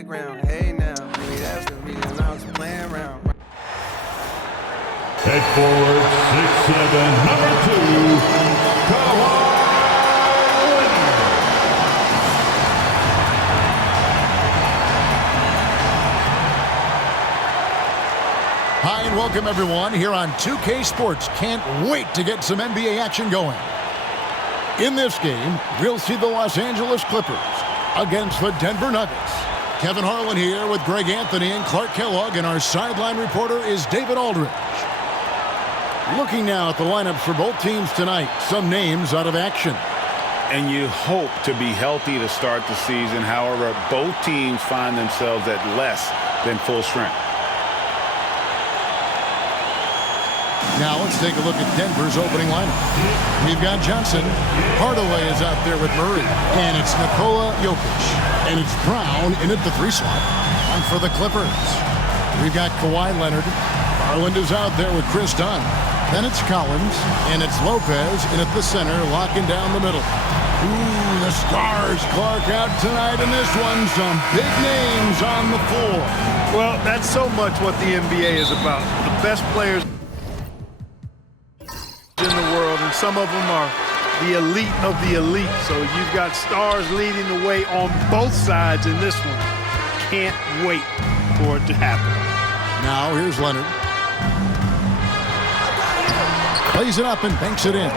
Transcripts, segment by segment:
playground. Hey now, maybe that's the reason I was playing around. Head forward, 6'7", number 2, Kawhi Leonard. Hi and welcome everyone here on 2K Sports. Can't wait to get some NBA action going. In this game, we'll see the Los Angeles Clippers against the Denver Nuggets. Kevin Harlan here with Greg Anthony and Clark Kellogg, and our sideline reporter is David Aldridge. Looking now at the lineups for both teams tonight, some names out of action. And you hope to be healthy to start the season. However, both teams find themselves at less than full strength. Now let's take a look at Denver's opening lineup. We've got Johnson. Hardaway is out there with Murray. And it's Nikola Jokic. And it's Brown in at the 3 slot. And for the Clippers, we've got Kawhi Leonard. Garland is out there with Chris Dunn. Then it's Collins. And it's Lopez in at the center, locking down the middle. Ooh, the stars, Clark, out tonight in this one. Some big names on the floor. Well, that's so much what the NBA is about. The best players in the world, and some of them are the elite of the elite. So you've got stars leading the way on both sides in this one. Can't wait for it to happen. Now here's Leonard. Plays it up and banks it in.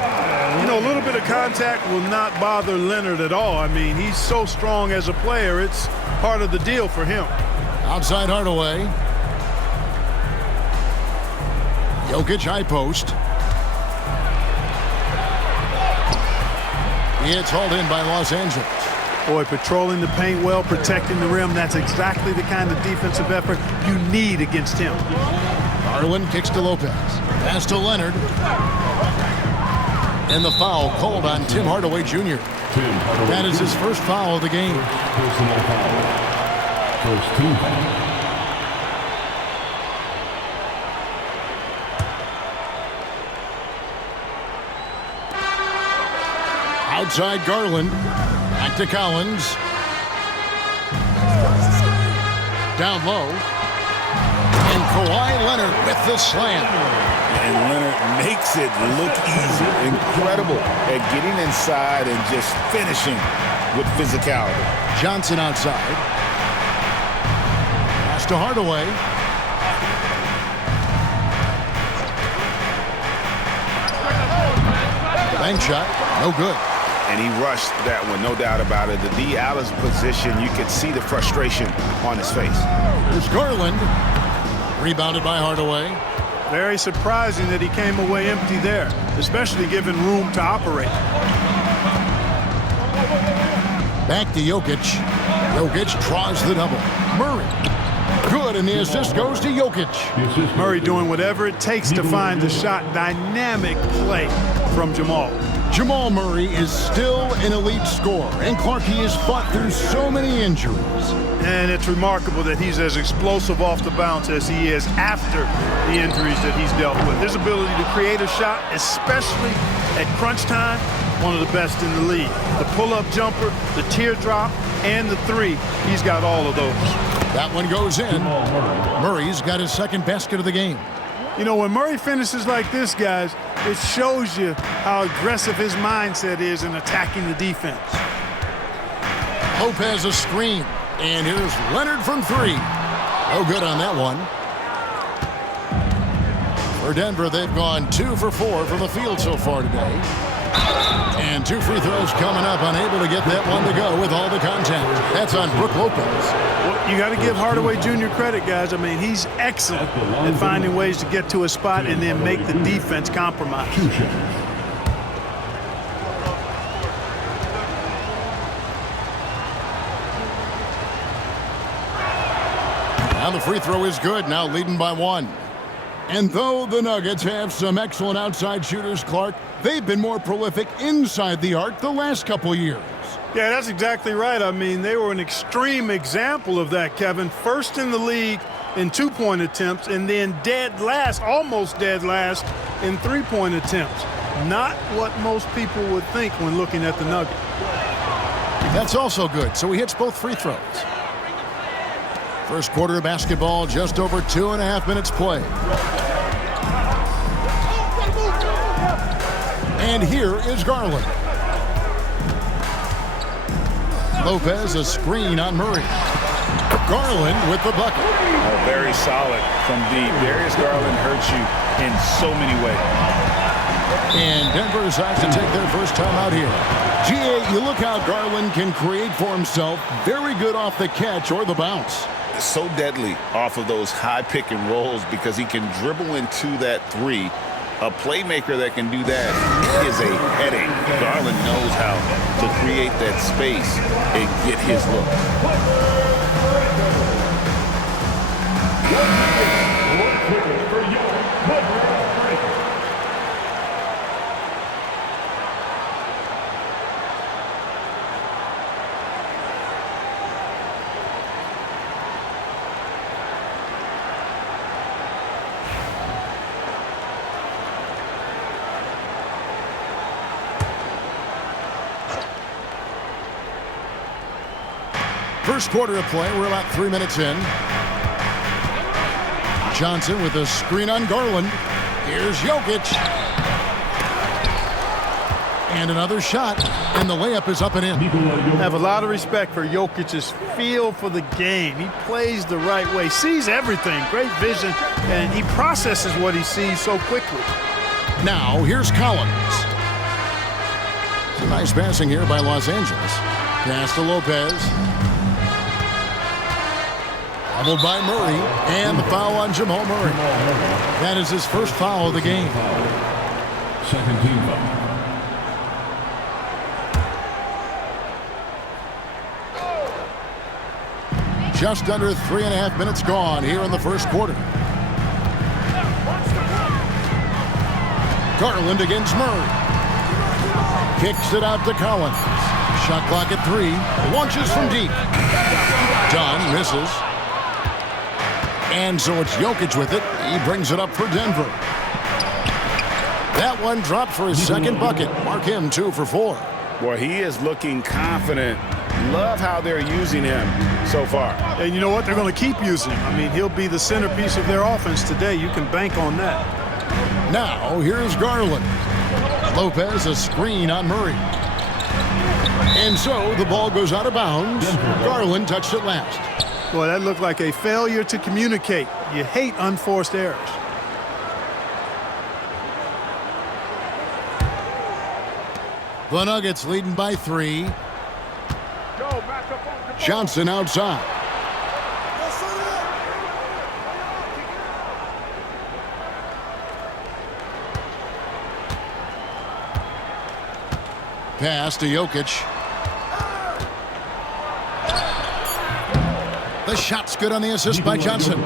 You know, a little bit of contact will not bother Leonard at all. I mean, he's so strong as a player. It's part of the deal for him. Outside Hardaway. Jokic high post. It's hauled in by Los Angeles. Boy, patrolling the paint well, protecting the rim. That's exactly the kind of defensive effort you need against him. Garland kicks to Lopez. Pass to Leonard. And the foul called on Tim Hardaway Jr. That is his first foul of the game. Personal foul. First team foul. Outside Garland. Back to Collins. Down low. And Kawhi Leonard with the slam. And Leonard makes it look easy. Incredible at getting inside and just finishing with physicality. Johnson outside. Pass to Hardaway. Bank shot. No good. And he rushed that one, no doubt about it. The D. Allen's position, you could see the frustration on his face. Here's Garland. Rebounded by Hardaway. Very surprising that he came away empty there, especially given room to operate. Back to Jokic. Jokic draws the double. Murray. Good, and the assist goes to Jokic. Murray doing whatever it takes to find the shot. Dynamic play from Jamal. Jamal Murray is still an elite scorer, and Clark, he has fought through so many injuries. And it's remarkable that he's as explosive off the bounce as he is after the injuries that he's dealt with. His ability to create a shot, especially at crunch time, one of the best in the league. The pull-up jumper, the teardrop, and the 3, he's got all of those. That one goes in. Murray's got his second basket of the game. You know, when Murray finishes like this, guys, it shows you how aggressive his mindset is in attacking the defense. Lopez a screen. And here's Leonard from 3. No good on that one. For Denver, they've gone 2 for 4 from the field so far today. And 2 free throws coming up, unable to get that one to go with all the contact. That's on Brook Lopez. Well, you got to give Hardaway Jr. credit, guys. I mean, he's excellent at finding ways to get to a spot and then make the defense compromise. Now the free throw is good, now leading by 1. And though the Nuggets have some excellent outside shooters, Clark, they've been more prolific inside the arc the last couple years. Yeah, that's exactly right. I mean, they were an extreme example of that, Kevin. First in the league in 2-point attempts, and then dead last, almost dead last, in 3-point attempts. Not what most people would think when looking at the Nuggets. That's also good, so he hits both free throws. First quarter of basketball, just over 2.5 minutes play. And here is Garland. Lopez, a screen on Murray. Garland with the bucket. Oh, very solid from deep. Darius Garland hurts you in so many ways. And Denver decides to take their first time out here. GA, you look how Garland can create for himself. Very good off the catch or the bounce. So deadly off of those high pick and rolls because he can dribble into that three. A playmaker that can do that is a headache. Garland knows how to create that space and get his look. First quarter of play, we're about 3 minutes in. Johnson with a screen on Garland. Here's Jokic. And another shot, and the layup is up and in. I have a lot of respect for Jokic's feel for the game. He plays the right way, sees everything, great vision, and he processes what he sees so quickly. Now, here's Collins. Some nice passing here by Los Angeles. Pass to Lopez. Doubled by Murray, and the foul on Jamal Murray. That is his first foul of the game. Second team foul. Just under 3.5 minutes gone here in the first quarter. Garland against Murray. Kicks it out to Collins. Shot clock at 3. Launches from deep. Dunn misses. And so it's Jokic with it. He brings it up for Denver. That one dropped for his second bucket. Mark him 2 for 4. Boy, he is looking confident. Love how they're using him so far. And you know what? They're going to keep using him. I mean, he'll be the centerpiece of their offense today. You can bank on that. Now, here's Garland. Lopez, a screen on Murray. And so the ball goes out of bounds. Garland touched it last. Boy, that looked like a failure to communicate. You hate unforced errors. The Nuggets leading by 3. Johnson outside. Pass to Jokic. The shot's good on the assist by Johnson.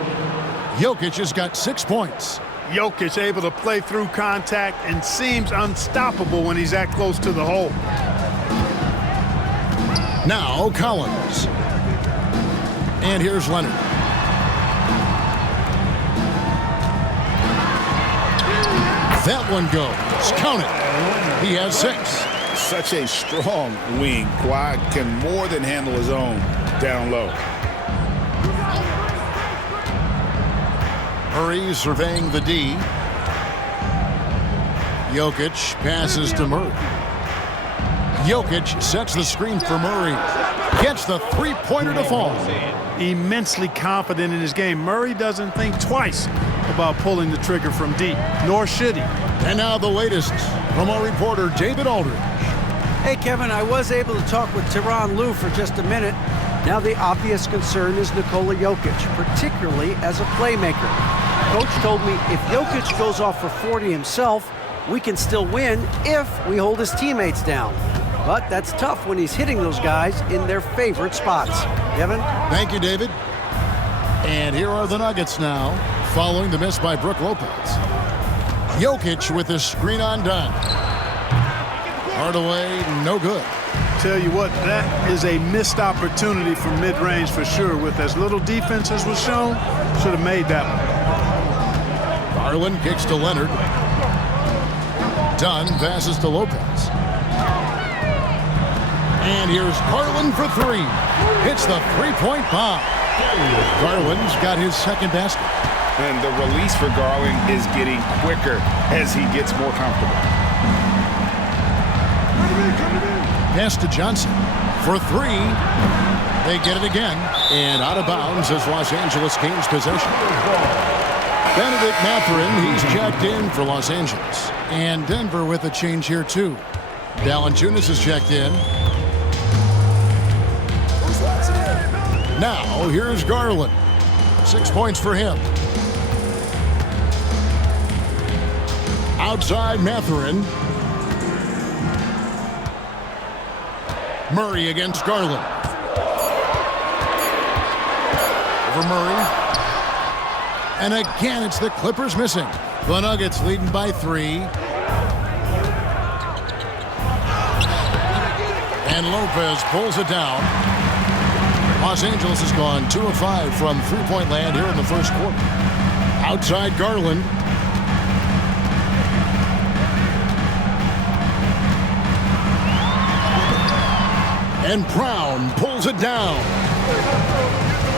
Jokic has got 6 points. Jokic able to play through contact and seems unstoppable when he's that close to the hole. Now Collins. And here's Leonard. That one goes. Count it. He has 6. Such a strong wing. Kawhi can more than handle his own down low. Murray surveying the D. Jokic passes to Murray. Jokic sets the screen for Murray. Gets the three-pointer to fall. Immensely confident in his game. Murray doesn't think twice about pulling the trigger from deep, nor should he. And now the latest from our reporter, David Aldridge. Hey, Kevin, I was able to talk with Tyronn Lue for just a minute. Now the obvious concern is Nikola Jokic, particularly as a playmaker. Coach told me if Jokic goes off for 40 himself, we can still win if we hold his teammates down. But that's tough when he's hitting those guys in their favorite spots. Kevin? Thank you, David. And here are the Nuggets now, following the miss by Brook Lopez. Jokic with a screen on Dunn. Hardaway, no good. Tell you what, that is a missed opportunity from mid-range for sure. With as little defense as was shown, should have made that one. Garland kicks to Leonard. Dunn passes to Lopez. And here's Garland for 3. Hits the three-point bomb. Garland's got his second basket. And the release for Garland is getting quicker as he gets more comfortable. Pass to Johnson for three. They get it again. And out of bounds as Los Angeles gains possession. Benedict Mathurin, he's checked in for Los Angeles. And Denver with a change here, too. Valanciunas is checked in. Now, here's Garland. 6 points for him. Outside Mathurin. Murray against Garland. Over Murray. And again, it's the Clippers missing. The Nuggets leading by 3. And Lopez pulls it down. Los Angeles has gone 2 of 5 from three-point land here in the first quarter. Outside Garland. And Brown pulls it down.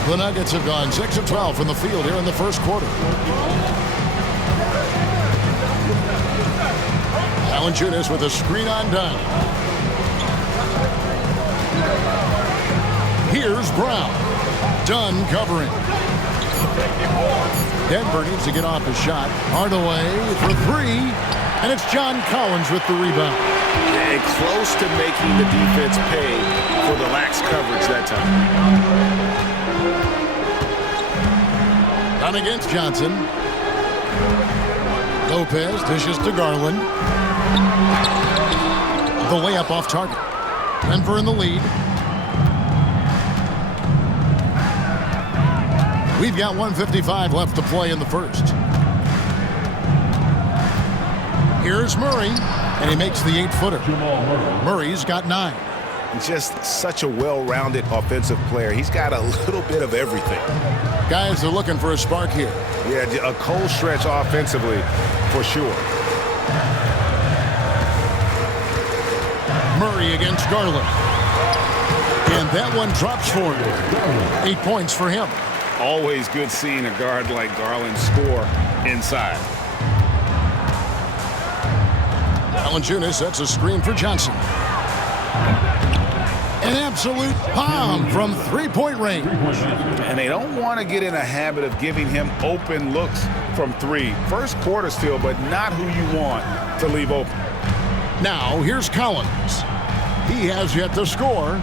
The Nuggets have gone 6 of 12 from the field here in the first quarter. Valanciunas with a screen on Dunn. Here's Brown. Dunn covering. Denver needs to get off his shot. Hardaway for 3. And it's John Collins with the rebound. And close to making the defense pay for the lax coverage that time. Down against Johnson. Lopez dishes to Garland. The layup off target. Denver in the lead. We've got 1:55 left to play in the first. Here's Murray, and he makes the 8-footer. Murray's got 9. Just such a well-rounded offensive player. He's got a little bit of everything. Guys are looking for a spark here. Yeah, a cold stretch offensively, for sure. Murray against Garland. And that one drops for him. 8 points for him. Always good seeing a guard like Garland score inside. Valanciunas sets a screen for Johnson. An absolute bomb from three-point range. And they don't want to get in a habit of giving him open looks from 3. First quarter still, but not who you want to leave open. Now, here's Collins. He has yet to score.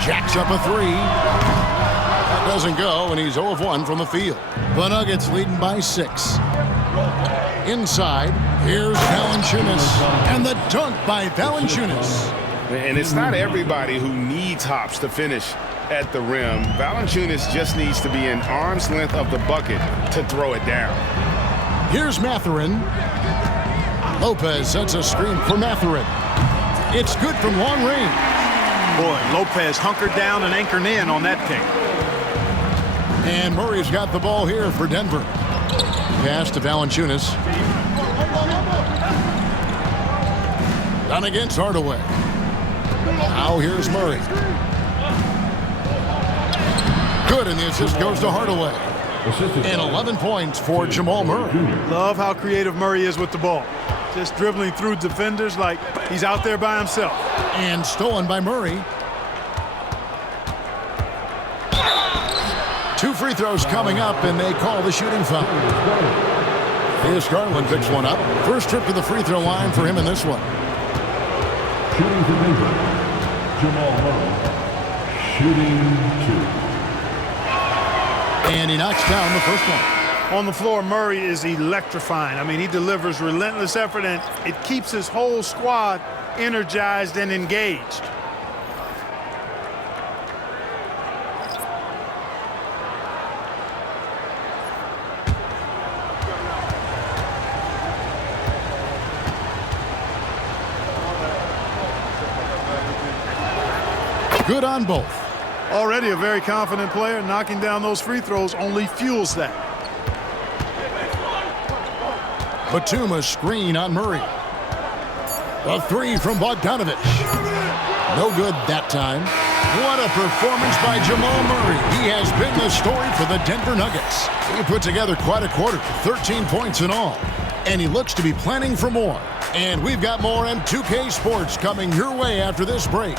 Jacks up a 3. That doesn't go, and he's 0 of 1 from the field. The Nuggets leading by 6. Inside, here's Valanciunas. And the dunk by Valanciunas. And it's not everybody who needs hops to finish at the rim. Valanciunas just needs to be an arm's length of the bucket to throw it down. Here's Mathurin. Lopez sets a screen for Mathurin. It's good from long range. Boy, Lopez hunkered down and anchored in on that pick. And Murray's got the ball here for Denver. Pass to Valanciunas. Down against Hardaway. Now here's Murray. Good, and the assist goes to Hardaway. And 11 points for Jamal Murray. Love how creative Murray is with the ball. Just dribbling through defenders like he's out there by himself. And stolen by Murray. 2 free throws coming up, and they call the shooting foul. Here's Garland picks one up. First trip to the free throw line for him in this one. Shooting for Denver, Jamal Murray. Shooting 2. And he knocks down the first one. On the floor, Murray is electrifying. I mean, he delivers relentless effort, and it keeps his whole squad energized and engaged. Good on both. Already a very confident player. Knocking down those free throws only fuels that. Batum screen on Murray. A 3 from Bogdanovich. No good that time. What a performance by Jamal Murray. He has been the story for the Denver Nuggets. He put together quite a quarter, 13 points in all. And he looks to be planning for more. And we've got more M2K Sports coming your way after this break.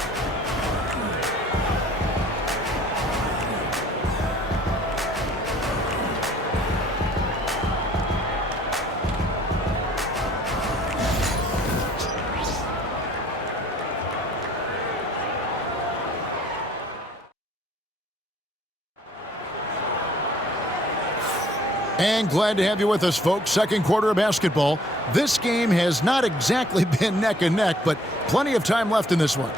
And glad to have you with us, folks. Second quarter of basketball. This game has not exactly been neck and neck, but plenty of time left in this one.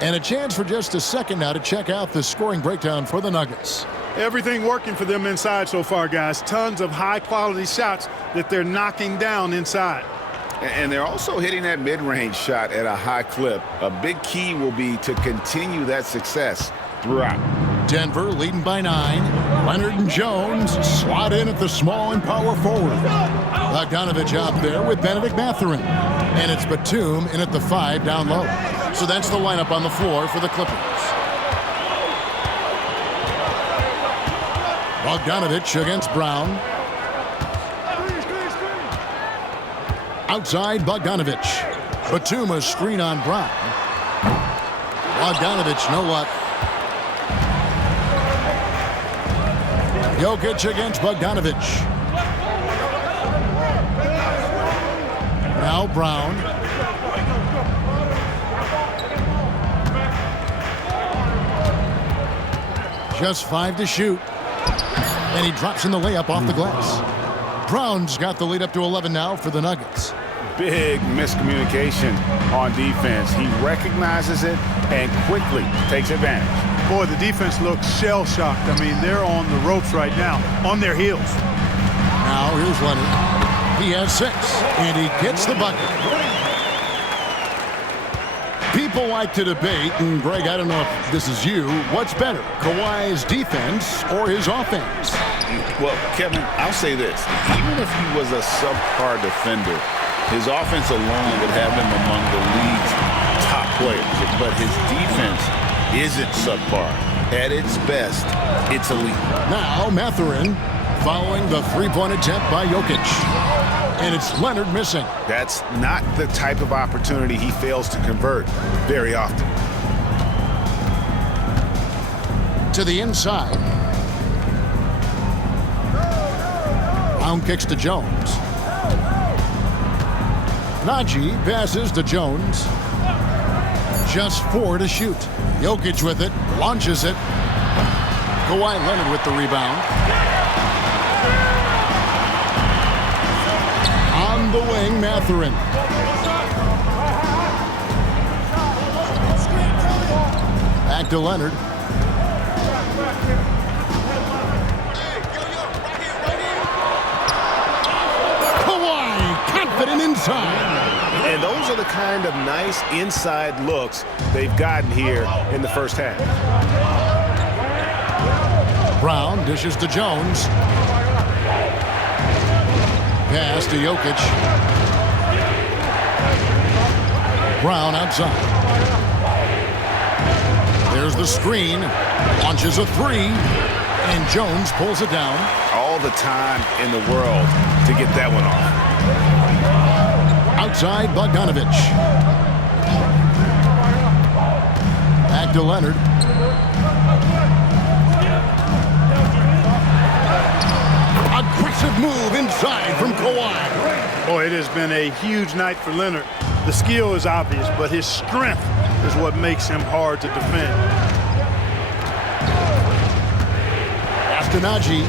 And a chance for just a second now to check out the scoring breakdown for the Nuggets. Everything working for them inside so far, guys. Tons of high-quality shots that they're knocking down inside. And they're also hitting that mid-range shot at a high clip. A big key will be to continue that success throughout. Denver leading by 9. Leonard and Jones slot in at the small and power forward. Bogdanovich out there with Benedict Mathurin. And it's Batum in at the 5 down low. So that's the lineup on the floor for the Clippers. Bogdanovich against Brown. Outside Bogdanovich. Batum a screen on Brown. Bogdanovich, no luck. Jokic against Bogdanovich. Now Brown. Just 5 to shoot. And he drops in the layup off the glass. Brown's got the lead up to 11 now for the Nuggets. Big miscommunication on defense. He recognizes it and quickly takes advantage. Boy, the defense looks shell-shocked. I mean, they're on the ropes right now, on their heels. Now here's Leonard. He has 6, and he gets the bucket. People like to debate, and Greg, I don't know if this is you, what's better, Kawhi's defense or his offense? Well, Kevin, I'll say this. Even if he was a subpar defender, his offense alone would have him among the league's top players. But his defense isn't subpar. At its best, it's elite. Now Mathurin following the three-point attempt by Jokic. And it's Leonard missing. That's not the type of opportunity he fails to convert very often. To the inside. Brown kicks to Jones. Najee passes to Jones. Just 4 to shoot. Jokic with it, launches it. Kawhi Leonard with the rebound. On the wing, Mathurin. Back to Leonard. Kawhi, confident inside. And those are the kind of nice inside looks they've gotten here in the first half. Brown dishes to Jones. Pass to Jokic. Brown outside. There's the screen. Launches a 3. And Jones pulls it down. All the time in the world to get that one off. Outside Bogdanovich. Back to Leonard. Aggressive move inside from Kawhi. Boy, it has been a huge night for Leonard. The skill is obvious, but his strength is what makes him hard to defend. After Najee.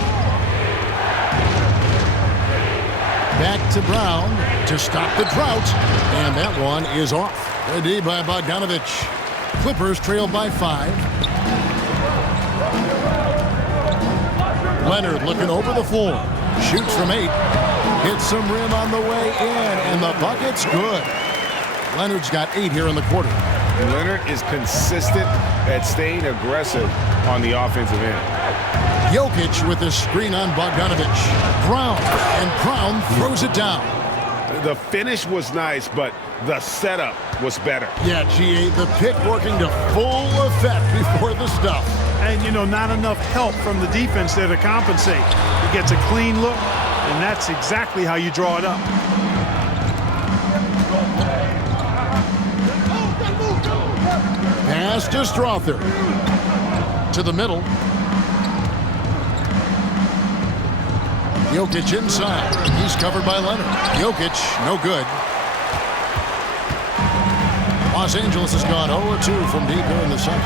Back to Brown to stop the drought. And that one is off. Good D by Bogdanovich. Clippers trail by 5. Leonard looking over the floor. Shoots from 8. Hits some rim on the way in. And the bucket's good. Leonard's got 8 here in the quarter. Leonard is consistent at staying aggressive on the offensive end. Jokic with the screen on Bogdanovich. Brown, and Brown throws it down. The finish was nice, but the setup was better. Yeah, GA, the pick working to full effect before the stuff. And, you know, not enough help from the defense there to compensate. He gets a clean look, and that's exactly how you draw it up. Pass to Strother. To the middle. Jokic inside. He's covered by Leonard. Jokic, no good. Los Angeles has gone 0-2 from deep here in the second.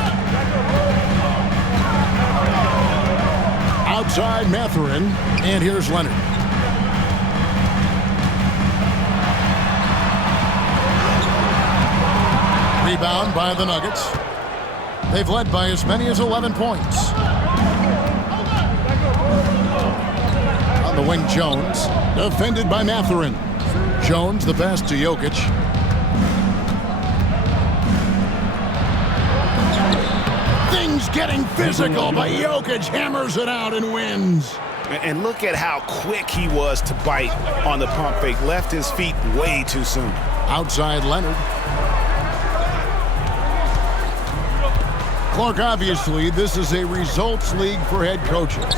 Outside Mathurin, and here's Leonard. Rebound by the Nuggets. They've led by as many as 11 points. On the wing, Jones, defended by Mathurin. Jones, the pass to Jokic. Things getting physical, but Jokic hammers it out and wins. And look at how quick he was to bite on the pump fake. Left his feet way too soon. Outside Leonard. Clark, obviously, this is a results league for head coaches.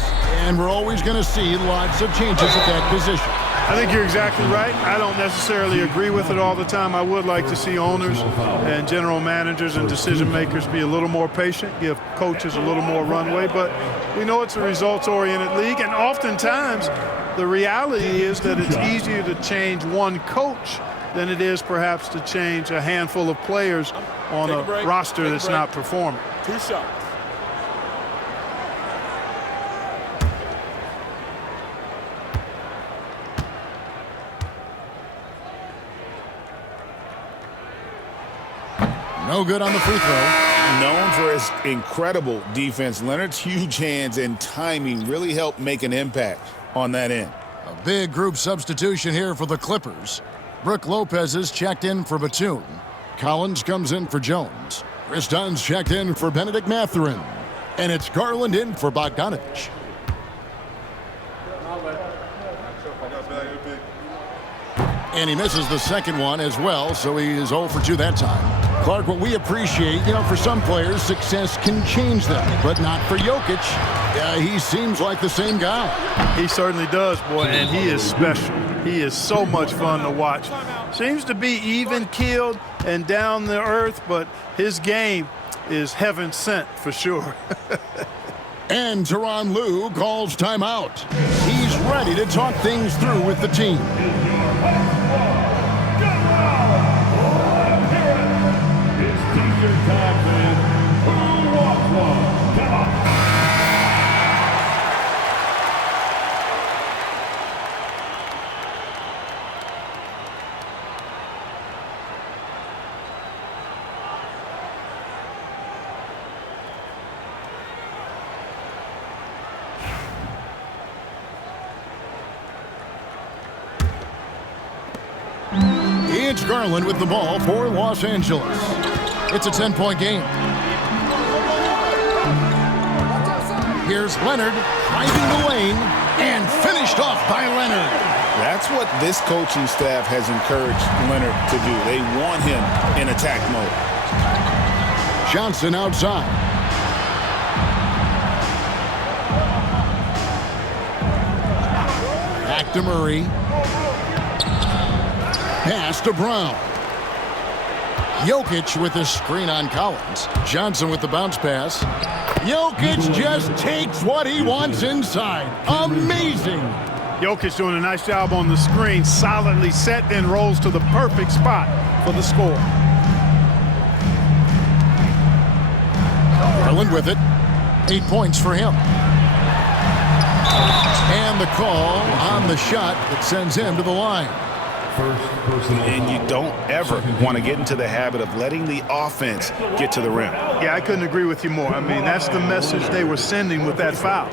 And we're always going to see lots of changes at that position. I think you're exactly right. I don't necessarily agree with it all the time. I would like to see owners and general managers and decision makers be a little more patient, give coaches a little more runway. But we know it's a results-oriented league, and oftentimes the reality is that it's easier to change one coach than it is perhaps to change a handful of players on a roster that's not performing. 2 shots. No good on the free throw. Known for his incredible defense, Leonard's huge hands and timing really helped make an impact on that end. A big group substitution here for the Clippers. Brook Lopez is checked in for Batum. Collins comes in for Jones. Chris Dunn's checked in for Benedict Mathurin. And it's Garland in for Bogdanovich. And he misses the second one as well, so he is 0 for 2 that time. Clark, what we appreciate, for some players, success can change them, but not for Jokic. He seems like the same guy. He certainly does, boy, and he is special. He is so much fun to watch. Seems to be even-keeled and down the earth, but his game is heaven sent for sure. And Tyronn Lue calls timeout. He's ready to talk things through with the team. It's Garland with the ball for Los Angeles. It's a 10-point game. Here's Leonard driving the lane and finished off by Leonard. That's what this coaching staff has encouraged Leonard to do. They want him in attack mode. Johnson outside. Back to Murray. Pass to Brown. Jokic with a screen on Collins. Johnson with the bounce pass. Jokic just takes what he wants inside. Amazing. Jokic doing a nice job on the screen, solidly set, then rolls to the perfect spot for the score. Garland with it. 8 points for him. And the call on the shot that sends him to the line. And you don't ever want to get into the habit of letting the offense get to the rim. Yeah, I couldn't agree with you more. I mean, that's the message they were sending with that foul.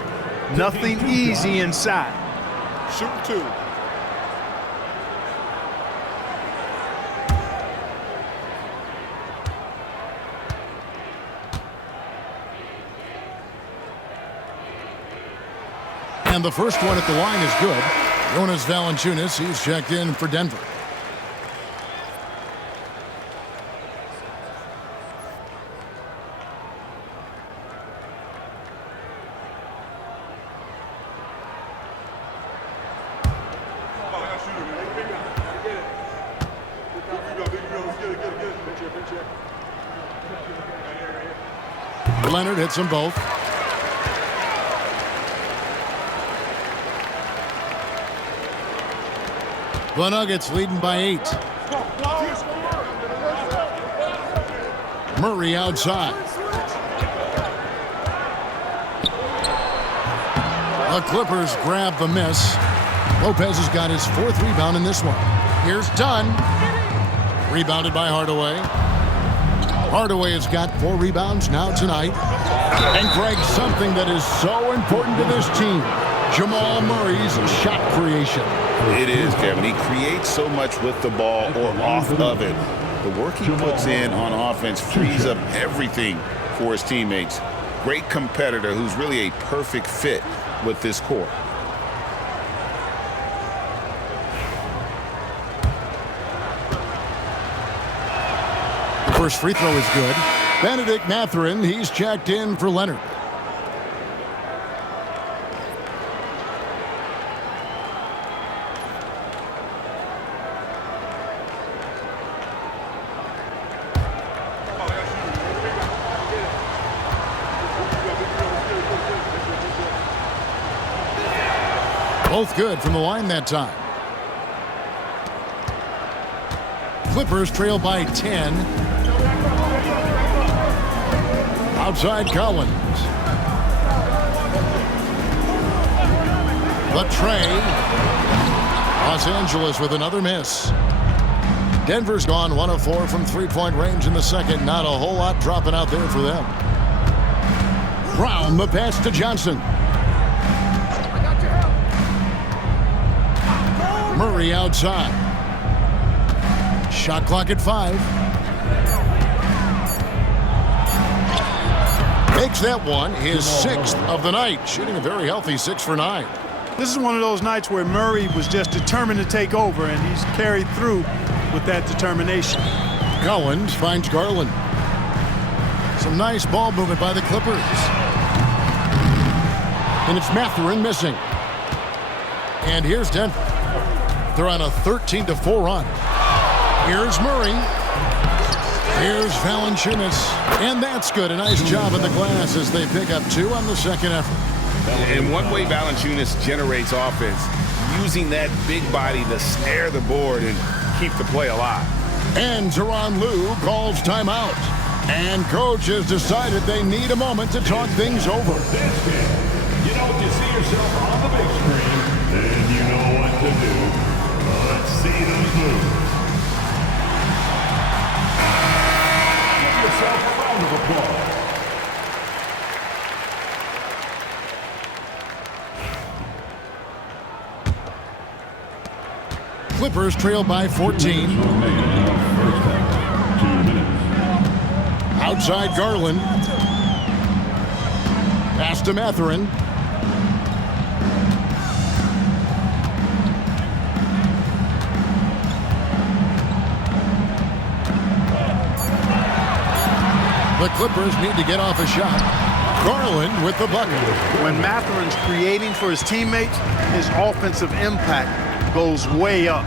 Nothing easy inside. Shoot 2. And the first one at the line is good. Jonas Valanciunas, he's checked in for Denver. Leonard hits them both. The Nuggets leading by 8. Murray outside. The Clippers grab the miss. Lopez has got his 4th rebound in this one. Here's Dunn. Rebounded by Hardaway. Hardaway has got 4 rebounds now tonight. And Greg, something that is so important to this team, Jamal Murray's shot creation. It is, Kevin. He creates so much with the ball or off of it. The work he puts in on offense frees up everything for his teammates. Great competitor who's really a perfect fit with this core. The first free throw is good. Benedict Mathurin, he's checked in for Leonard. Both good from the line that time. Clippers trail by 10. Outside Collins. The tray. Los Angeles with another miss. Denver's gone 1 of 4 from three-point range in the second. Not a whole lot dropping out there for them. Brown, the pass to Johnson. Murray outside. Shot clock at 5. Makes that one his 6th of the night, shooting a very healthy 6 for 9. This is one of those nights where Murray was just determined to take over, and he's carried through with that determination. Collins finds Garland. Some nice ball movement by the Clippers. And it's Mathurin missing. And here's Denver. They're on a 13-4 run. Here's Murray. Here's Valanciunas. And that's good. A nice job in the glass as they pick up 2 on the second effort. And one way Valanciunas generates offense, using that big body to snare the board and keep the play alive. And Tyronn Lue calls timeout. And coach has decided they need a moment to talk things over. You know, if you see yourself on the big screen, then you know what to do. Let's see those moves. Give yourself a round of applause. Clippers trail by 14. Outside Garland. Pass to Mathurin. The Clippers need to get off a shot. Garland with the bucket. When Mathurin's creating for his teammates, his offensive impact goes way up.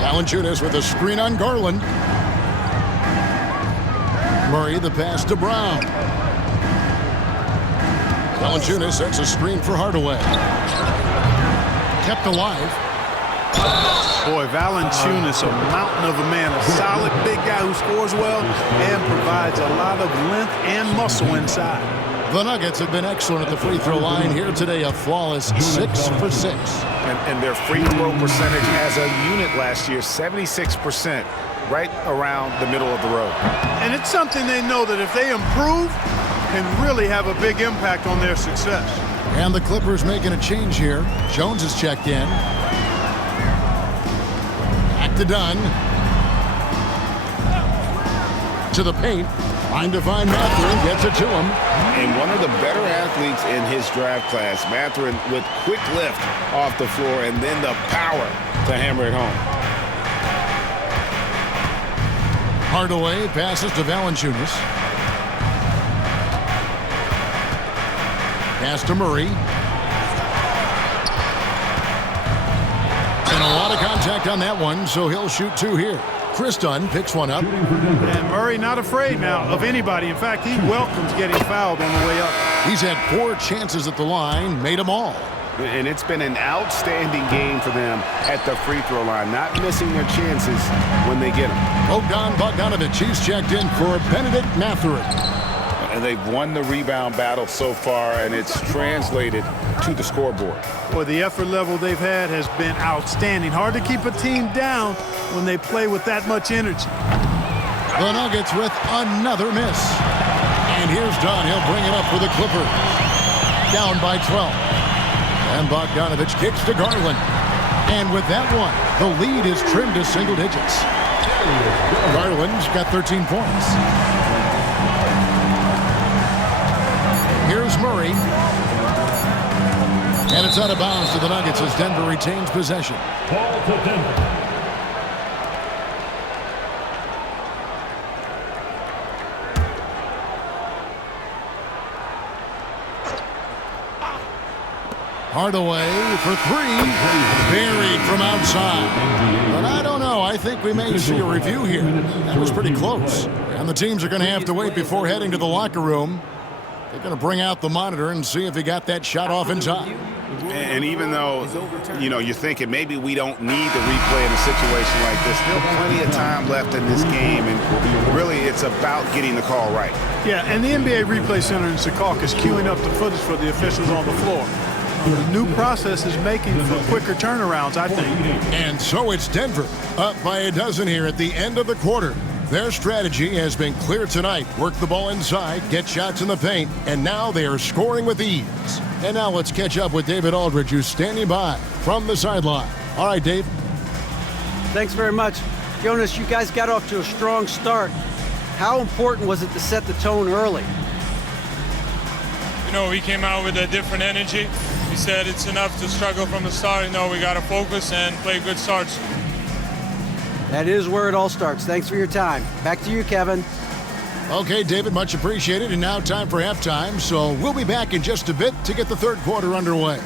Valanciunas with a screen on Garland. Murray the pass to Brown. Valanciunas sets a screen for Hardaway. Kept alive. Boy, Valanciunas, a mountain of a man, a solid big guy who scores well and provides a lot of length and muscle inside. The Nuggets have been excellent at the free throw line here today, a flawless 6 for 6. And their free throw percentage as a unit last year, 76%, right around the middle of the road. And it's something they know that if they improve, can really have a big impact on their success. And the Clippers making a change here. Jones is checked in. Back to Dunn. To the paint. Trying to find Mathurin. Gets it to him. And one of the better athletes in his draft class, Mathurin, with quick lift off the floor and then the power to hammer it home. Hardaway passes to Valanciunas. Pass to Murray. And a lot of contact on that one, so he'll shoot 2 here. Chris Dunn picks one up. And Murray not afraid now of anybody. In fact, he welcomes getting fouled on the way up. He's had 4 chances at the line, made them all. And it's been an outstanding game for them at the free throw line, not missing their chances when they get them. Bogdan Bogdanovic, he's checked in for Benedict Mathurin. And they've won the rebound battle so far, and it's translated to the scoreboard. Boy, the effort level they've had has been outstanding. Hard to keep a team down when they play with that much energy. The Nuggets with another miss. And here's Dunn. He'll bring it up for the Clippers. Down by 12. And Bogdanovic kicks to Garland. And with that one, the lead is trimmed to single digits. Garland's got 13 points. Here's Murray. And it's out of bounds to the Nuggets as Denver retains possession. Ball to Denver. Hardaway for 3. Buried from outside. But I don't know. I think we may see a review here. That was pretty close. And the teams are going to have to wait before heading to the locker room. They're going to bring out the monitor and see if he got that shot off in time. And even though, you're thinking maybe we don't need the replay in a situation like this, still plenty of time left in this game, and really it's about getting the call right. Yeah, and the NBA Replay Center in Secaucus is queuing up the footage for the officials on the floor. The new process is making for quicker turnarounds, I think. And so it's Denver, up by a dozen here at the end of the quarter. Their strategy has been clear tonight. Work the ball inside, get shots in the paint, and now they are scoring with ease. And now let's catch up with David Aldridge, who's standing by from the sideline. All right, Dave. Thanks very much. Jonas, you guys got off to a strong start. How important was it to set the tone early? We came out with a different energy. We said it's enough to struggle from the start. We got to focus and play good starts. That is where it all starts. Thanks for your time. Back to you, Kevin. Okay, David, much appreciated. And now time for halftime. So we'll be back in just a bit to get the third quarter underway.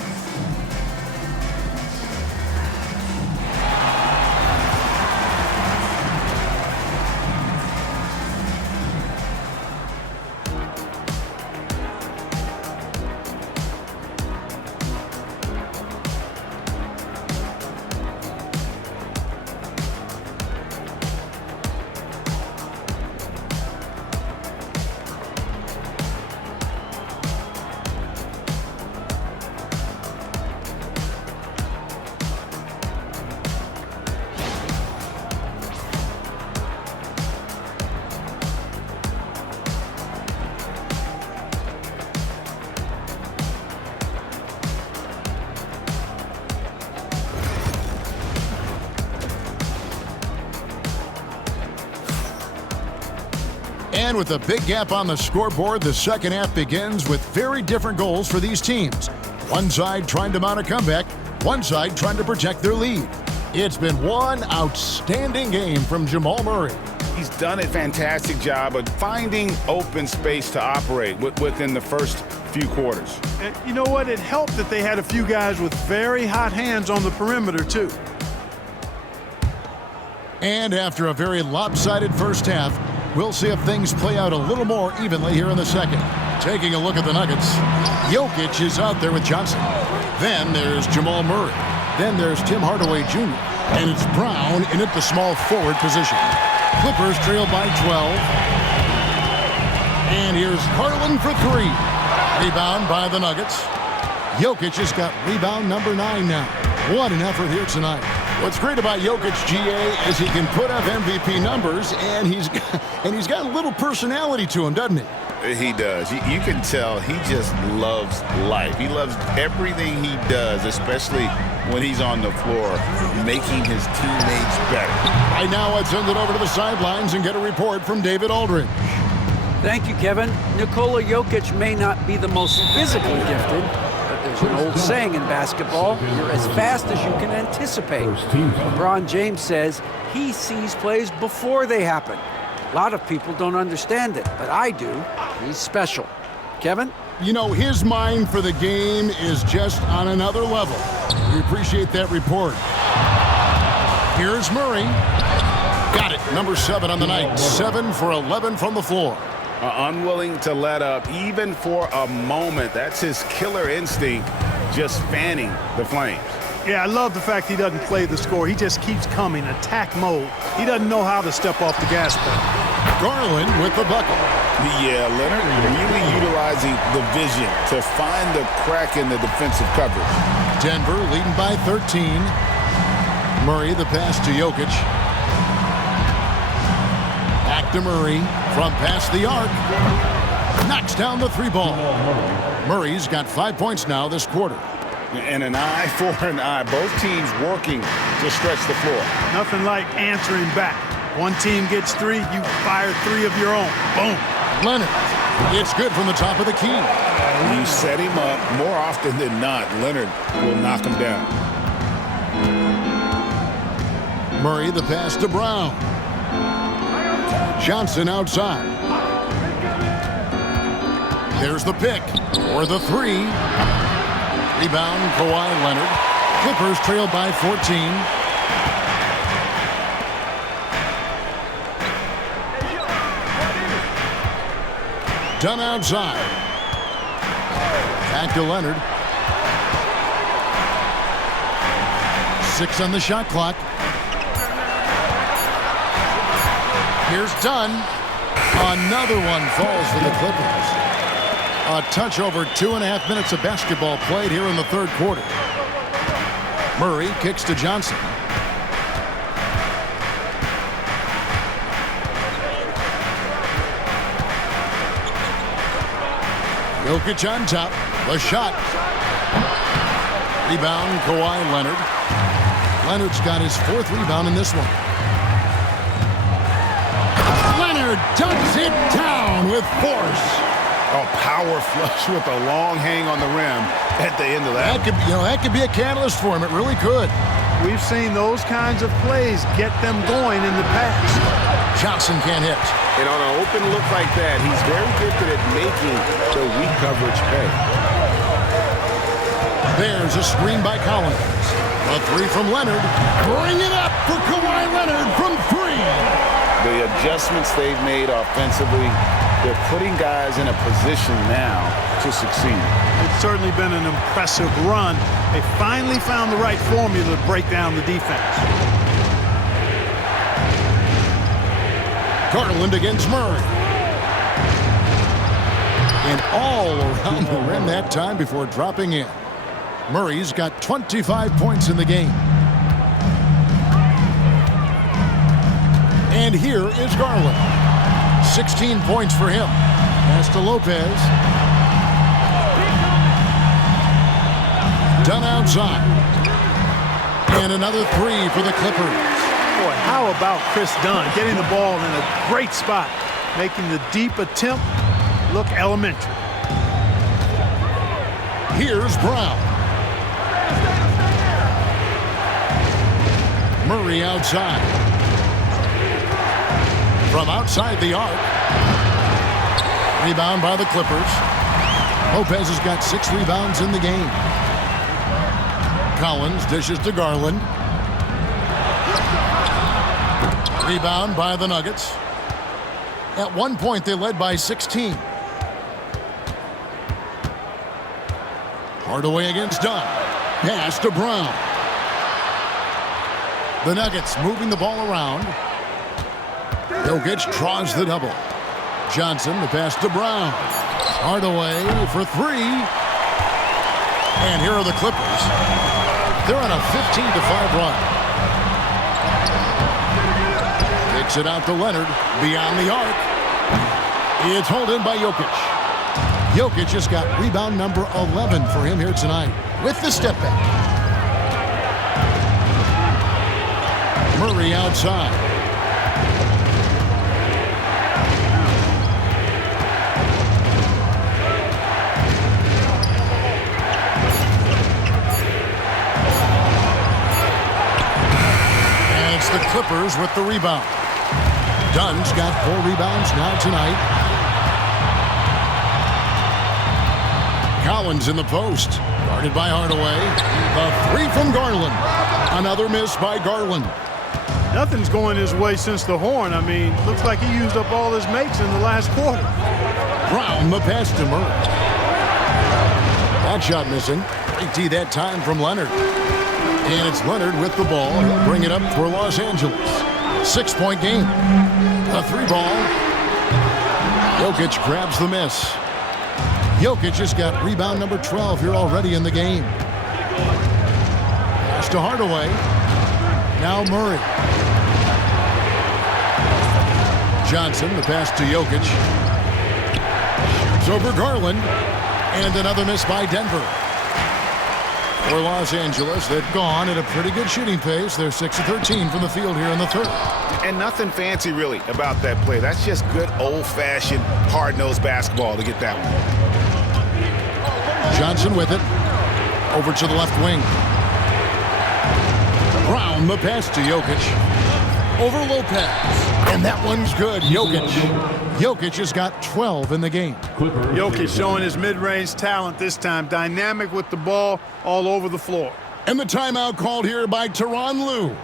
And with a big gap on the scoreboard, the second half begins with very different goals for these teams. One side trying to mount a comeback, one side trying to protect their lead. It's been one outstanding game from Jamal Murray. He's done a fantastic job of finding open space to operate within the first few quarters. And you know what? It helped that they had a few guys with very hot hands on the perimeter, too. And after a very lopsided first half, we'll see if things play out a little more evenly here in the second. Taking a look at the Nuggets, Jokic is out there with Johnson. Then there's Jamal Murray. Then there's Tim Hardaway Jr. And it's Brown in at the small forward position. Clippers trail by 12. And here's Garland for 3. Rebound by the Nuggets. Jokic has got rebound number 9 now. What an effort here tonight. What's great about Jokic, GA, is he can put up MVP numbers, and he's got a little personality to him, doesn't he? He does. You can tell he just loves life. He loves everything he does, especially when he's on the floor, making his teammates better. Right now, let's send it over to the sidelines and get a report from David Aldridge. Thank you, Kevin. Nikola Jokic may not be the most physically gifted, but there's an old saying in basketball, you're as fast as you can anticipate. LeBron James says he sees plays before they happen. A lot of people don't understand it, but I do. He's special. Kevin? You know, his mind for the game is just on another level. We appreciate that report. Here's Murray. Got it. Number 7 on the night. 7 for 11 from the floor. Unwilling to let up even for a moment. That's his killer instinct, just fanning the flames. Yeah, I love the fact he doesn't play the score. He just keeps coming, attack mode. He doesn't know how to step off the gas pedal. Garland with the bucket. Yeah, Leonard really utilizing the vision to find the crack in the defensive coverage. Denver leading by 13. Murray the pass to Jokic. Back to Murray from past the arc. Knocks down the 3 ball. Murray's got 5 points now this quarter. And an eye for an eye. Both teams working to stretch the floor. Nothing like answering back. One team gets 3, you fire 3 of your own. Boom. Leonard. It's good from the top of the key. You set him up, more often than not, Leonard will knock him down. Murray the pass to Brown. Johnson outside. There's the pick or the 3. Rebound, Kawhi Leonard. Clippers trail by 14. Done outside. Back to Leonard. 6 on the shot clock. Here's Dunn. Another one falls for the Clippers. A touch over 2.5 minutes of basketball played here in the third quarter. Murray kicks to Johnson. Jokic on top. The shot. Rebound, Kawhi Leonard. Leonard's got his 4th rebound in this one. Leonard dunks it down with force. A power flush with a long hang on the rim at the end of that. That could be a catalyst for him. It really could. We've seen those kinds of plays get them going in the past. Johnson can't hit. And on an open look like that, he's very gifted at making the weak coverage pay. There's a screen by Collins. A 3 from Leonard. Bring it up for Kawhi Leonard from 3. The adjustments they've made offensively, they're putting guys in a position now to succeed. It's certainly been an impressive run. They finally found the right formula to break down the defense. Garland against Murray. And all around the rim that time before dropping in. Murray's got 25 points in the game. And here is Garland. 16 points for him. Pass to Lopez. Done outside. And another 3 for the Clippers. Boy, how about Chris Dunn getting the ball in a great spot, making the deep attempt look elementary. Here's Brown. Murray outside. From outside the arc. Rebound by the Clippers. Lopez has got 6 rebounds in the game. Collins dishes to Garland. Rebound by the Nuggets. At one point, they led by 16. Hardaway against Dunn. Pass to Brown. The Nuggets moving the ball around. Jokic draws the double. Johnson, the pass to Brown. Hardaway for 3. And here are the Clippers. They're on a 15-5 run. Kicks it out to Leonard. Beyond the arc. It's hauled in by Jokic. Jokic has got rebound number 11 for him here tonight with the step back. Murray outside. And it's the Clippers with the rebound. Dunn's got 4 rebounds now tonight. Collins in the post. Guarded by Hardaway. The 3 from Garland. Another miss by Garland. Nothing's going his way since the horn. I mean, looks like he used up all his makes in the last quarter. Brown, the pass to Murray. That shot missing. Great D that time from Leonard. And it's Leonard with the ball. He'll bring it up for Los Angeles. 6-point game. A 3-ball. Jokic grabs the miss. Jokic has got rebound number 12 here already in the game. Pass to Hardaway. Now Murray. Johnson, the pass to Jokic. Shoots over Garland. And another miss by Denver. For Los Angeles, they've gone at a pretty good shooting pace. They're 6 of 13 from the field here in the third. And nothing fancy, really, about that play. That's just good old-fashioned, hard-nosed basketball to get that one. Johnson with it. Over to the left wing. Brown, the pass to Jokic. Over Lopez. And that one's good. Jokic. Jokic has got 12 in the game. Jokic showing his mid-range talent this time. Dynamic with the ball all over the floor. And the timeout called here by Tyronn Lue.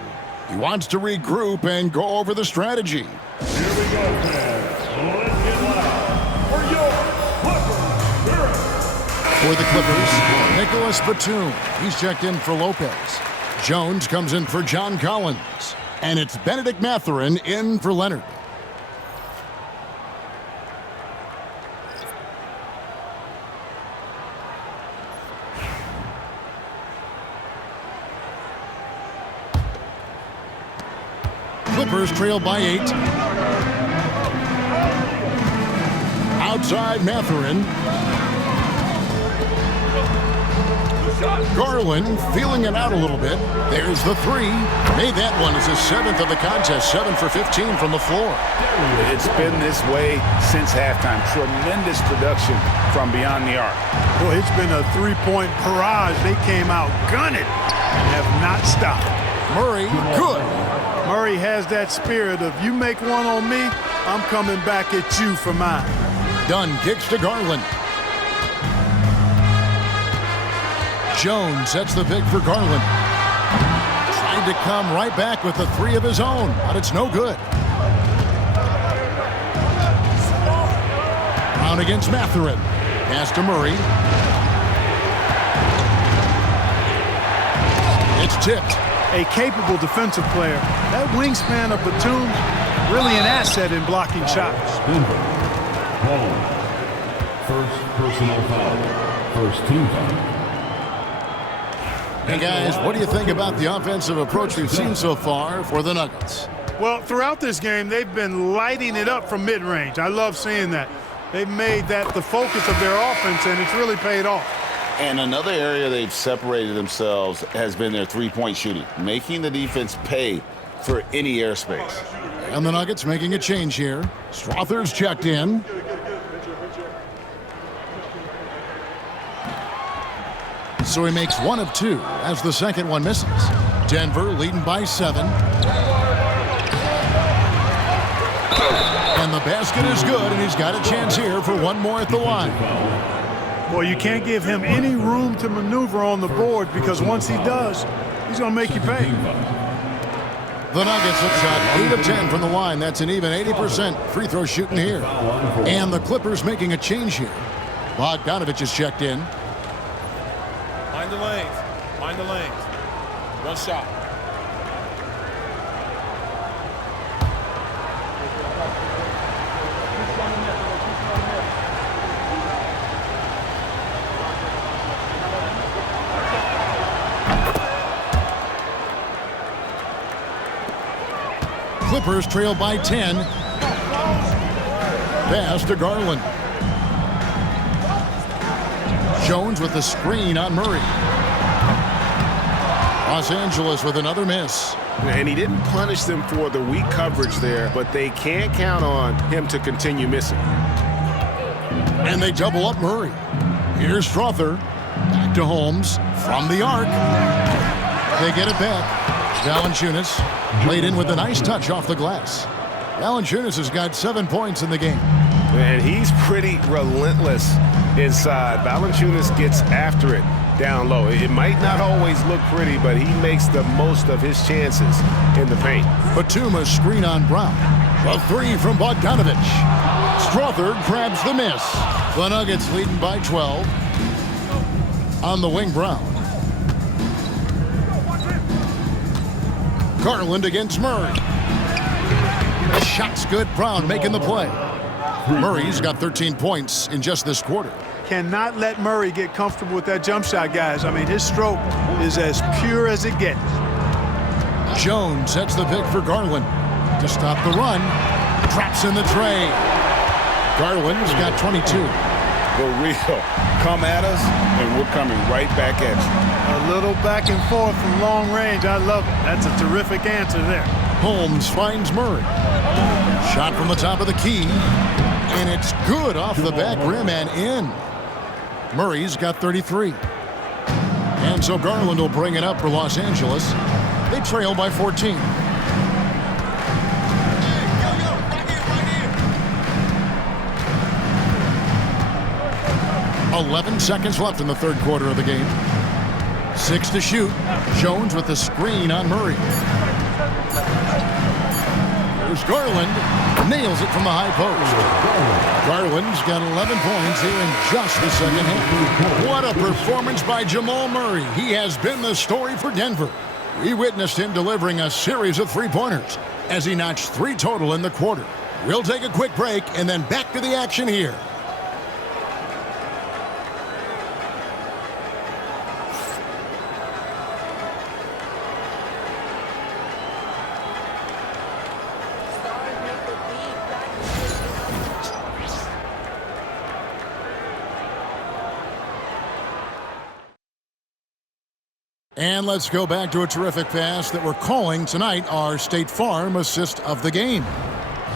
He wants to regroup and go over the strategy. Here we go, fans. Let's get loud for your Clippers. For the Clippers, Nicholas Batum. He's checked in for Lopez. Jones comes in for John Collins. And it's Benedict Mathurin in for Leonard. Clippers trail by 8. Outside Mathurin. Garland feeling it out a little bit. There's the 3. Made that one as his 7th of the contest. 7 for 15 from the floor. It's been this way since halftime. Tremendous production from beyond the arc. Boy, it's been a 3-point barrage. They came out gunning and have not stopped. Murray, good. Murray has that spirit of, you make one on me, I'm coming back at you for mine. Dunn kicks to Garland. Jones sets the pick for Garland. Tried to come right back with the 3 of his own, but it's no good. Brown against Mathurin. Pass to Murray. It's tipped. A capable defensive player. That wingspan of Batum, really an asset in blocking shots. Denver. Ball. First personal foul. First team foul. Hey guys, what do you think about the offensive approach we've seen so far for the Nuggets? Well, throughout this game, they've been lighting it up from mid-range. I love seeing that. They've made that the focus of their offense, and it's really paid off. And another area they've separated themselves has been their three-point shooting, making the defense pay for any airspace. And the Nuggets making a change here. Strother's checked in. So he makes 1 of 2 as the second one misses. Denver leading by 7. And the basket is good, and he's got a chance here for 1 more at the line. Boy, you can't give him any room to maneuver on the board, because once he does, he's going to make you pay. The Nuggets have shot 8 of 10 from the line. That's an even 80% free throw shooting here. And the Clippers making a change here. Bogdanovich is checked in. Mind the lanes. Mind the lanes. 1 shot. Clippers trail by 10. Pass to Garland. Jones with the screen on Murray. Los Angeles with another miss. And he didn't punish them for the weak coverage there, but they can't count on him to continue missing. And they double up Murray. Here's Strother. Back to Holmes from the arc. They get it back. Valanciunas played in with a nice touch off the glass. Valanciunas has got 7 points in the game. And he's pretty relentless inside. Valanciunas gets after it. down low. It might not always look pretty, but he makes the most of his chances in the paint. Batum screen on Brown. A three from Bogdanovich. Struthers grabs the miss. The Nuggets leading by 12. On the wing, Brown. Garland against Murray. Shot's good. Brown making the play. Murray's got 13 points in just this quarter. Cannot let Murray get comfortable with that jump shot, guys. I mean, his stroke is as pure as it gets. Jones sets the pick for Garland to stop the run. Traps in the tray. Garland's got 22. For real. Come at us, and we're coming right back at you. A little back and forth from long range. I love it. That's a terrific answer there. Holmes finds Murray. Shot from the top of the key. And it's good off the back rim and in. Murray's got 33. And so Garland will bring it up for Los Angeles. They trail by 14. Right 11 seconds left in the third quarter of the game. 6 to shoot. Jones with the screen on Murray. Here's Garland. Nails it from the high post. Garland's got 11 points here in just the second half. What a performance by Jamal Murray. He has been the story for Denver. We witnessed him delivering a series of three-pointers as he notched 3 total in the quarter. We'll take a quick break and then back to the action here. And let's go back to a terrific pass that we're calling tonight our State Farm assist of the game.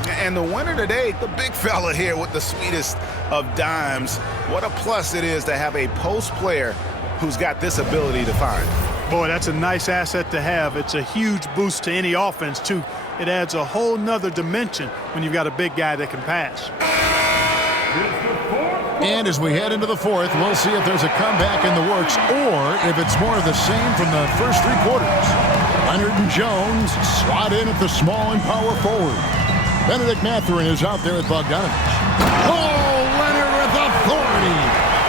And the winner today, the big fella here with the sweetest of dimes. What a plus it is to have a post player who's got this ability to find. Boy, that's a nice asset to have. It's a huge boost to any offense, too. It adds a whole nother dimension when you've got a big guy that can pass. And as we head into the fourth, we'll see if there's a comeback in the works or if it's more of the same from the first 3 quarters. Leonard and Jones slot in at the small and power forward. Benedict Mathurin is out there with Bogdanovich. Oh, Leonard with authority.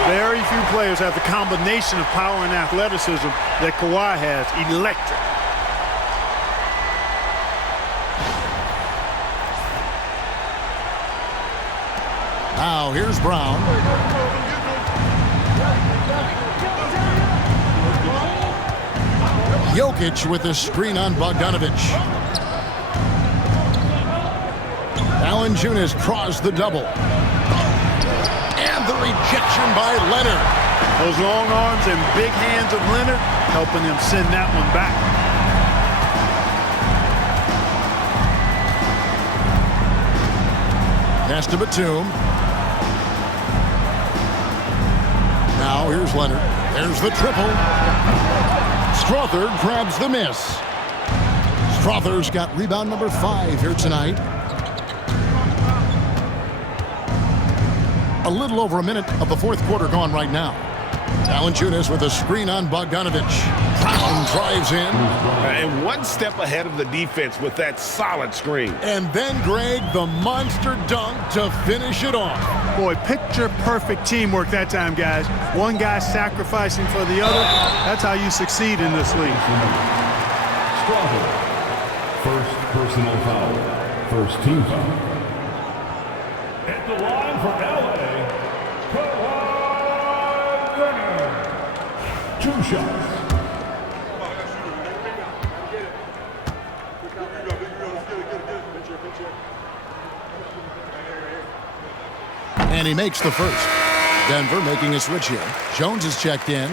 Very few players have the combination of power and athleticism that Kawhi has. Electric. Now here's Brown. Jokic with the screen on Bogdanovich. Valanciunas crossed the double. And the rejection by Leonard. Those long arms and big hands of Leonard helping him send that one back. Pass to Batum. Now here's Leonard. There's the triple. Struthers grabs the miss. Struthers got rebound number 5 here tonight. A little over a minute of the fourth quarter gone right now. Valanciunas with a screen on Bogdanovich. Brown drives in. And one step ahead of the defense with that solid screen. And then, Greg, the monster dunk to finish it off. Boy, picture-perfect teamwork that time, guys. One guy sacrificing for the other. That's how you succeed in this league. First personal foul. First team foul. At the line for LA, Kawhi Leonard. 2 shots. And he makes the first. Denver making a switch here. Jones is checked in.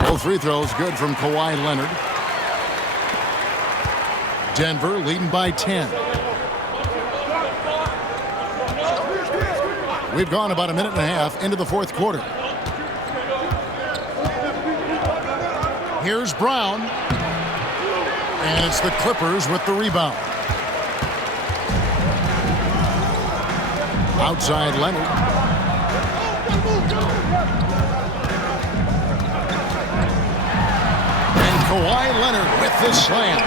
Both free throws good from Kawhi Leonard. Denver leading by 10. We've gone about a minute and a half into the fourth quarter. Here's Brown. And it's the Clippers with the rebound. Outside Leonard. And Kawhi Leonard with the slam.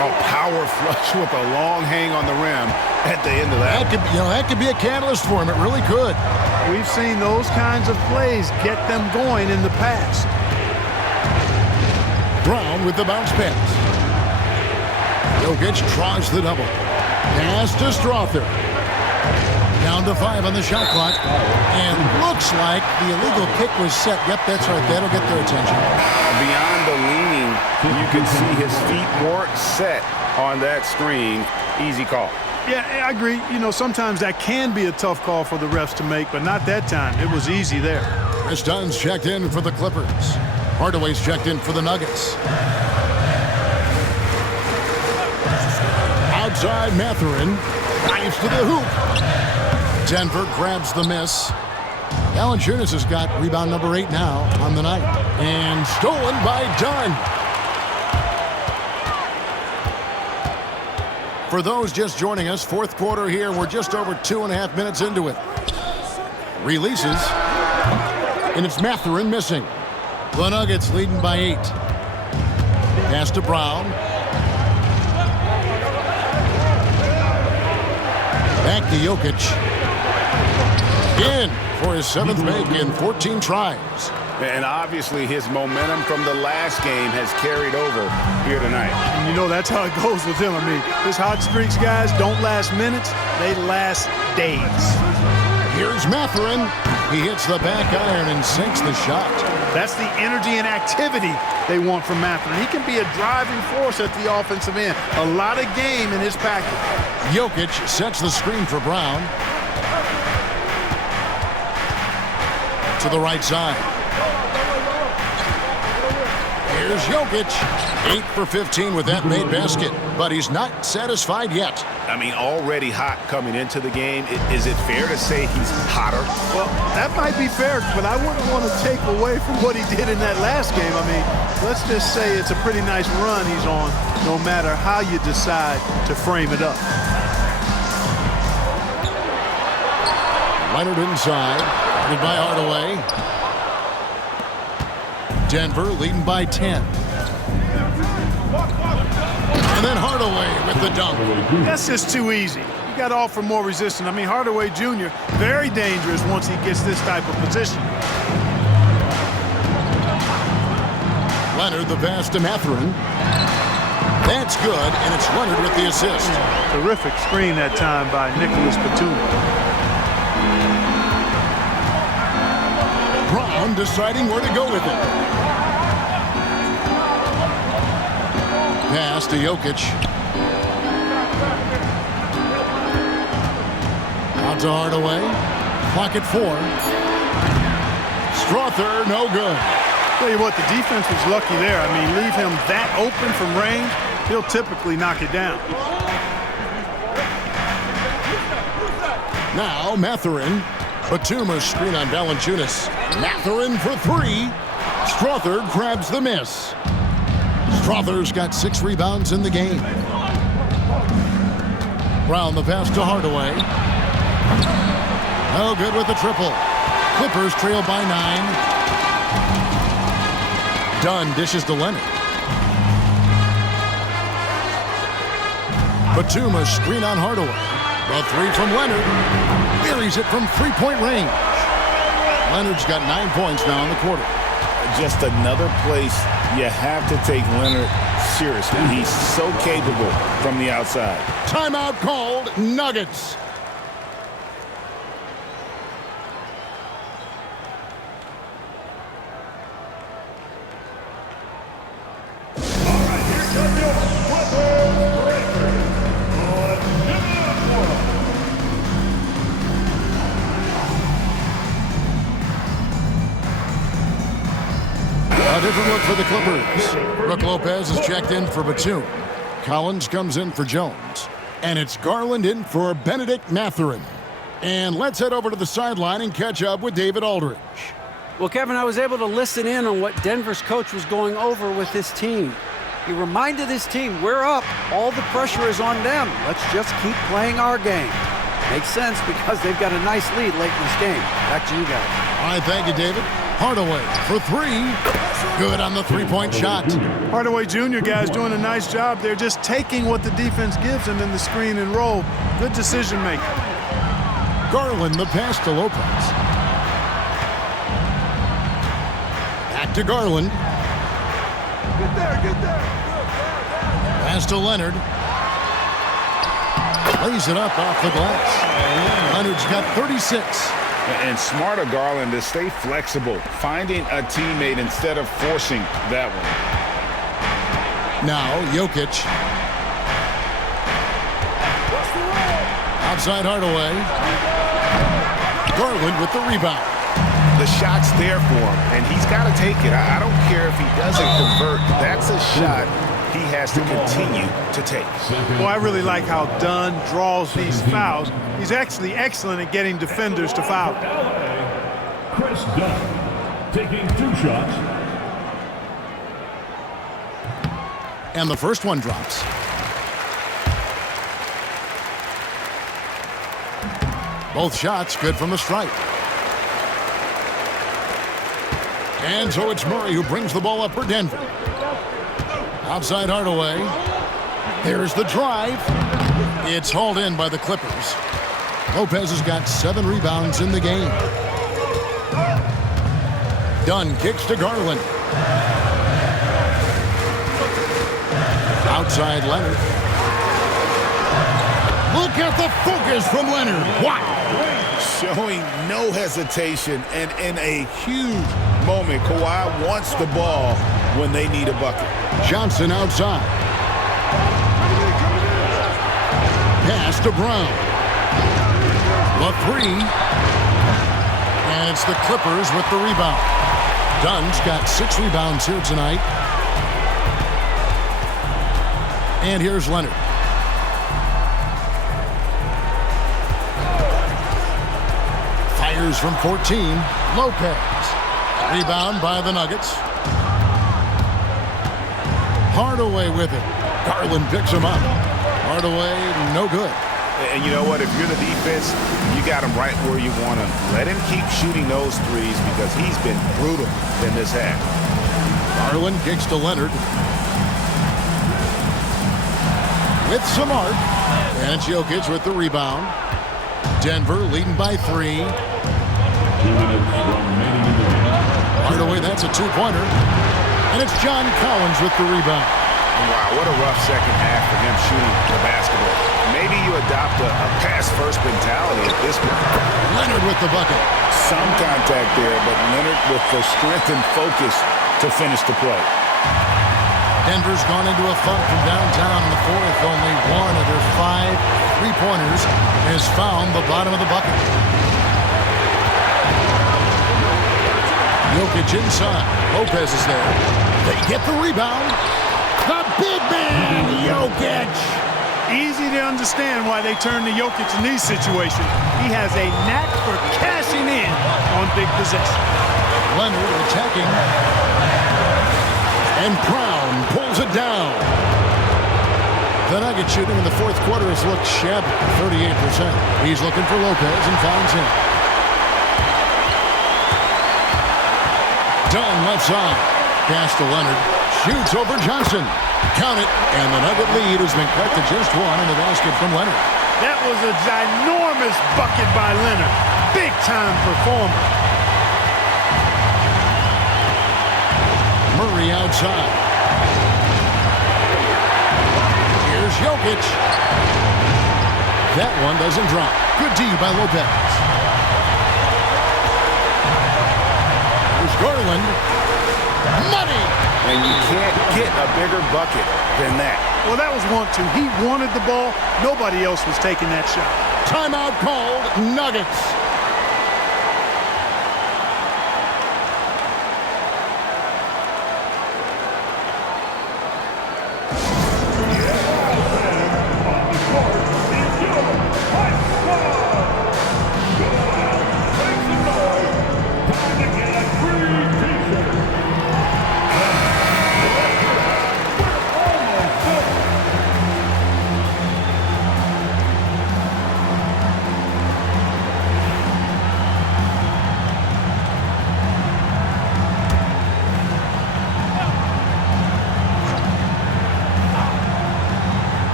A power flush with a long hang on the rim at the end of that. That could be a catalyst for him. It really could. We've seen those kinds of plays get them going in the past. Brown with the bounce pass. Jokic tries the double. Pass to Strother. Down to 5 on the shot clock. And looks like the illegal pick was set. Yep, that's right. That'll get their attention. Beyond the leaning, you can see his feet weren't set on that screen. Easy call. Yeah, I agree. You know, sometimes that can be a tough call for the refs to make, but not that time. It was easy there. Chris Dunn's checked in for the Clippers. Hardaway's checked in for the Nuggets. Outside Mathurin. Dives to the hoop. Denver grabs the miss. Valanciunas has got rebound number 8 now on the night. And stolen by Dunn. For those just joining us, fourth quarter here. We're just over 2.5 minutes into it. Releases. And it's Mathurin missing. The Nuggets leading by 8. Pass to Brown. Back to Jokic. In for his 7th make in 14 tries. And obviously his momentum from the last game has carried over here tonight. And you know, that's how it goes with him. I mean, his hot streaks, guys, don't last minutes. They last days. Here's Mathurin. He hits the back iron and sinks the shot. That's the energy and activity they want from Mathurin. He can be a driving force at the offensive end. A lot of game in his package. Jokic sets the screen for Brown. To the right side. Here's Jokic. 8 for 15 with that made basket. But he's not satisfied yet. I mean, already hot coming into the game. Is it fair to say he's hotter? Well, that might be fair, but I wouldn't want to take away from what he did in that last game. I mean, let's just say it's a pretty nice run he's on, no matter how you decide to frame it up. Leonard inside. Guarded by Hardaway. Denver leading by 10. And then Hardaway with the dunk. That's just too easy. You got to offer more resistance. I mean, Hardaway Jr., very dangerous once he gets this type of position. Leonard the pass to Mathurin. That's good, and it's Leonard with the assist. Terrific screen that time by Nicholas Batum. Brown deciding where to go with it. Pass to Jokic. Out to Hardaway. Clock at 4. Strother, no good. Tell you what, the defense was lucky there. I mean, leave him that open from range, he'll typically knock it down. Now Mathurin. Batum screen on Valanciunas. Mathurin for 3. Strother grabs the miss. Strother's got 6 rebounds in the game. Brown the pass to Hardaway. No good with the triple. Clippers trail by 9. Dunn dishes to Leonard. Batum screen on Hardaway. The 3 from Leonard. Buries it from 3-point range. Leonard's got 9 points now in the quarter. Just another place you have to take Leonard seriously. He's so capable from the outside. Timeout called. Nuggets. A different look for the Clippers. Brook Lopez is checked in for Batum. Collins comes in for Jones. And it's Garland in for Benedict Mathurin. And let's head over to the sideline and catch up with David Aldridge. Well, Kevin, I was able to listen in on what Denver's coach was going over with his team. He reminded his team, we're up. All the pressure is on them. Let's just keep playing our game. Makes sense because they've got a nice lead late in this game. Back to you guys. All right, thank you, David. Hardaway for three. Good on the three-point shot. Hardaway Jr., guys, doing a nice job. They're just taking what the defense gives them in the screen and roll. Good decision making. Garland, the pass to Lopez. Back to Garland. Get there. Pass to Leonard. Lays it up off the glass. Leonard's got 36. And smarter Garland to stay flexible, finding a teammate instead of forcing that one. Now Jokic. Outside Hardaway. Garland with the rebound. The shot's there for him, and he's got to take it. I don't care if he doesn't convert. That's a shot he has to continue to take. Well, I really like how Dunn draws these fouls. He's actually excellent at getting defenders to foul. Chris Dunn taking 2 shots. And the first one drops. Both shots good from the stripe. And so it's Murray who brings the ball up for Denver. Outside Hardaway. There's the drive. It's hauled in by the Clippers. Lopez has got 7 rebounds in the game. Dunn kicks to Garland. Outside Leonard. Look at the focus from Leonard. Wow. Showing no hesitation, and in a huge moment, Kawhi wants the ball when they need a bucket. Johnson outside. Pass to Brown. The three. And it's the Clippers with the rebound. Dunn's got 6 rebounds here tonight. And here's Leonard. Fires from 14. Lopez. Rebound by the Nuggets. Hardaway with it. Garland picks him up. Hardaway, no good. And you know what? If you're the defense, you got him right where you want him. Let him keep shooting those threes because he's been brutal in this half. Garland kicks to Leonard. With some arc. And it's Jokic with the rebound. Denver leading by 3. Hardaway, that's a 2-pointer. And it's John Collins with the rebound. Wow, what a rough second half for him shooting the basketball. Maybe you adopt a pass-first mentality at this point. Leonard with the bucket. Some contact there, but Leonard with the strength and focus to finish the play. Denver's gone into a funk from downtown in the fourth. Only one of their 5 3-pointers has found the bottom of the bucket. Jokic inside. Lopez is there. They get the rebound. The big man, Jokic. Easy to understand why they turn to Jokic in these situations. He has a knack for cashing in on big possessions. Leonard attacking. And Brown pulls it down. The Nuggets shooting in the fourth quarter has looked shabby, 38%. He's looking for Lopez and finds him. Dunn left side. Pass to Leonard. Shoots over Johnson. Count it. And the Nugget lead has been cut to just 1 in the basket from Leonard. That was a ginormous bucket by Leonard. Big-time performer. Murray outside. Here's Jokic. That one doesn't drop. Good D by Lopez. Here's Garland. Money! And you can't get a bigger bucket than that. Well, that was 1-2. He wanted the ball. Nobody else was taking that shot. Timeout called. Nuggets.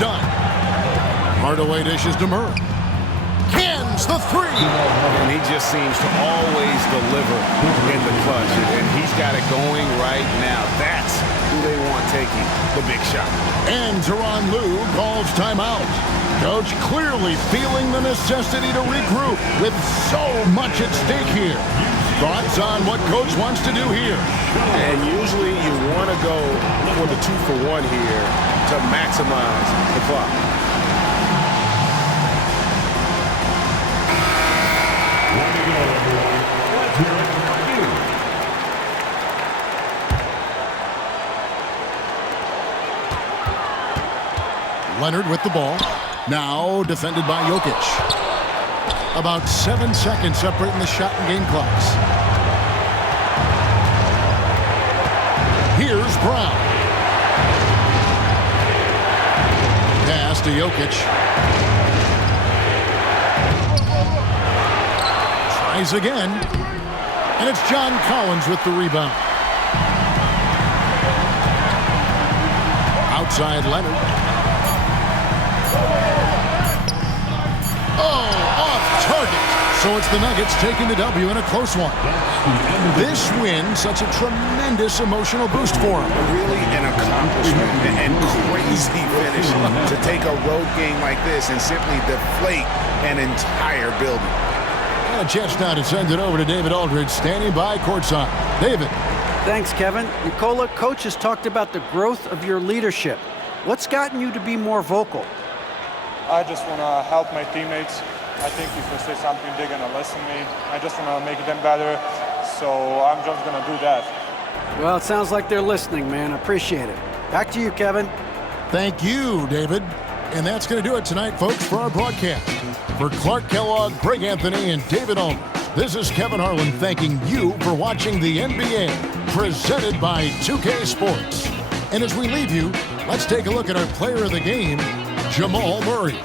done. Hardaway dishes to Murray. Cans the three. And he just seems to always deliver in the clutch. And he's got it going right now. That's who they want taking the big shot. And Tyronn Lue calls timeout. Coach clearly feeling the necessity to regroup with so much at stake here. Thoughts on what Coach wants to do here? And usually you want to go for the 2-for-1 here to maximize the clock. Leonard with the ball. Now defended by Jokic. About 7 seconds separating the shot and game clocks. Here's Brown. Pass to Jokic. Tries again. And it's John Collins with the rebound. Outside Leonard. So it's the Nuggets taking the W in a close one. This win, such a tremendous emotional boost for them. Really an accomplishment and crazy finish to take a road game like this and simply deflate an entire building. And a chance now to send it over to David Aldridge, standing by courtside. David. Thanks, Kevin. Nikola, Coach has talked about the growth of your leadership. What's gotten you to be more vocal? I just want to help my teammates. I think if I say something, they're going to listen to me. I just want to make them better, so I'm just going to do that. Well, it sounds like they're listening, man. Appreciate it. Back to you, Kevin. Thank you, David. And that's going to do it tonight, folks, for our broadcast. For Clark Kellogg, Greg Anthony, and David Aldridge, this is Kevin Harlan thanking you for watching the NBA, presented by 2K Sports. And as we leave you, let's take a look at our player of the game, Jamal Murray.